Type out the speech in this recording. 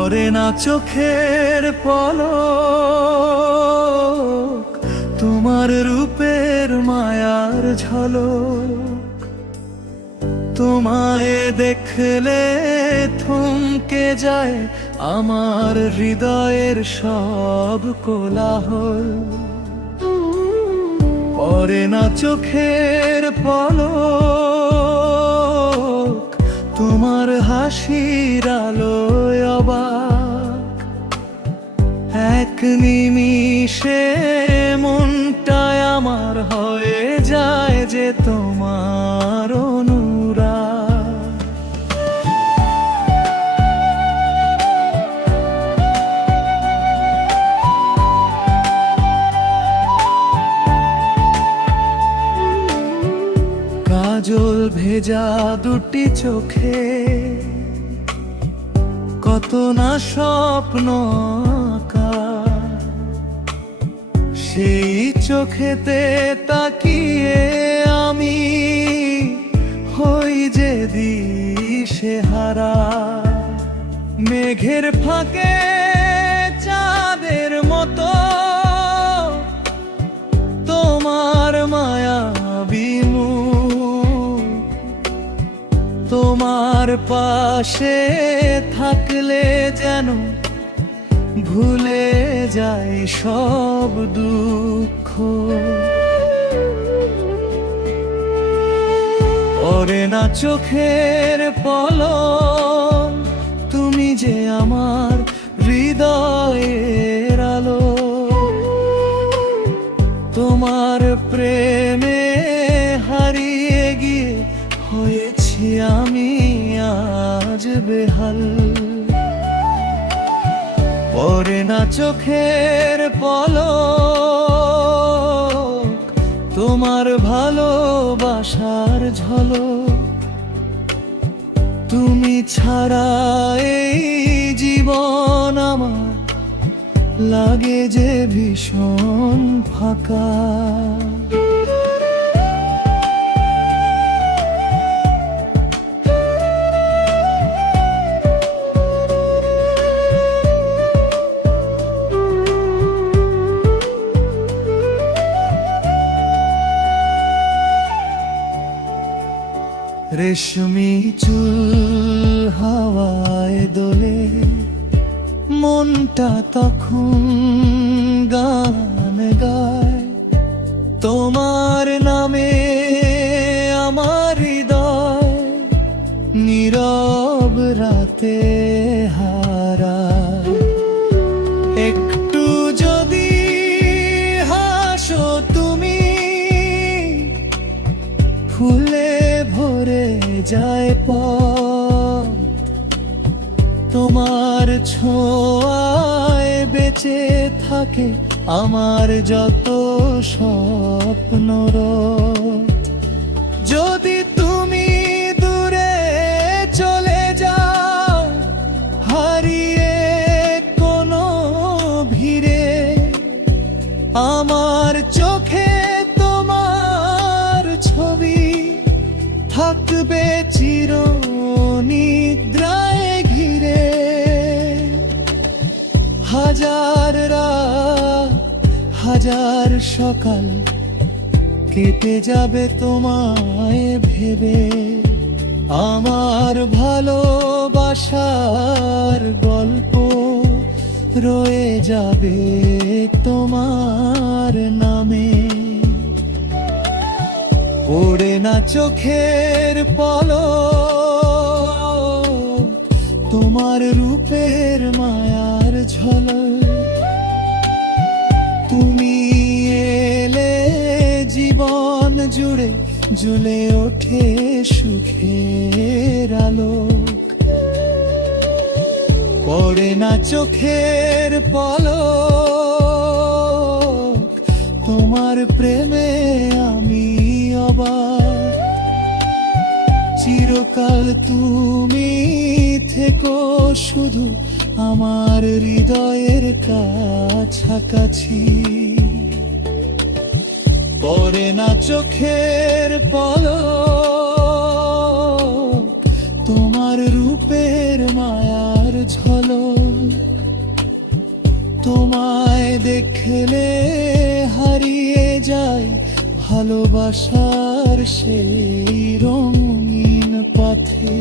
পড়ে না চোখের পলক, তোমার রূপের মায়ার ঝলক। তোমায় দেখলে থমকে যায় আমার হৃদয়ের সব কোলাহল। পড়ে না চোখের পলক, তোমার হাসির আলোয় অবাক। এক নিমিষে মনটায় আমার হয়ে যায় যে তোমার অনুরাগ। কাজল ভেজা দুটি চোখে কত না স্বপ্ন আঁকা। সেই চোখেতে তাকিয়ে আমি হই যে দিশেহারা। মেঘের ফাঁকে চাঁদের মতো তোমার মায়াবী মুখ। তোমার পাশে থাকলে যেন ভুলে যাই সব দুঃখ। পড়ে না চোখের পলক, তুমি যে আমার হৃদয়ের আলো। তোমার প্রেমে হারিয়ে গিয়ে হয়েছি আমি আজ বেহাল। পড়ে না চোখের পলক, তোমার ভালোবাসার ঝলক। তুমি ছাড়া এই জীবন আমার লাগে যে ভীষণ ফাঁকা। রেশমি চুল হাওয়ায় দোলে, মনটা তখন গান গায়। তোমার নামে আমার হৃদয় নীরব রাতে হারায়। একটু যদি হাসো তুমি, ফুলে ভরে যায় পথ। তোমার ছোঁয়ায় বেঁচে থাকে আমার যত স্বপ্ন রথ। যদি তুমি দূরে চলে যাও হারিয়ে কোনো ভিড়ে, আমার চোখে তোমার ছবি থাকবে চিরনিদ্রায় ঘিরে। হাজার রাত হাজার সকাল কেটে যাবে তোমায় ভেবে। আমার ভালোবাসার গল্প রয়ে যাবে তোমার নামে। পড়ে না চোখের পলক, তোমার রূপের মায়ার ঝলক। তুমি এলে জীবন জুড়ে জ্বলে ওঠে সুখের আলোক। পড়ে না চোখের পলক, তোমার প্রেমে আমি অবাক। চিরকাল তুমি থেকো শুধু আমার হৃদয়ের কাছাকাছি। পড়ে না চোখের পলক, তোমার রূপের মায়ার ঝলক। তোমায় দেখলে হারিয়ে যাই ভালোবাসার সেই রঙিন পথে।